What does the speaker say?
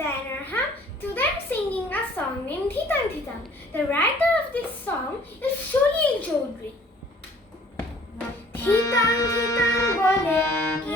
and Arham, to them singing a song named Titan Titan. The writer of this song is Sholil Chaudhary. Titan Titan বলে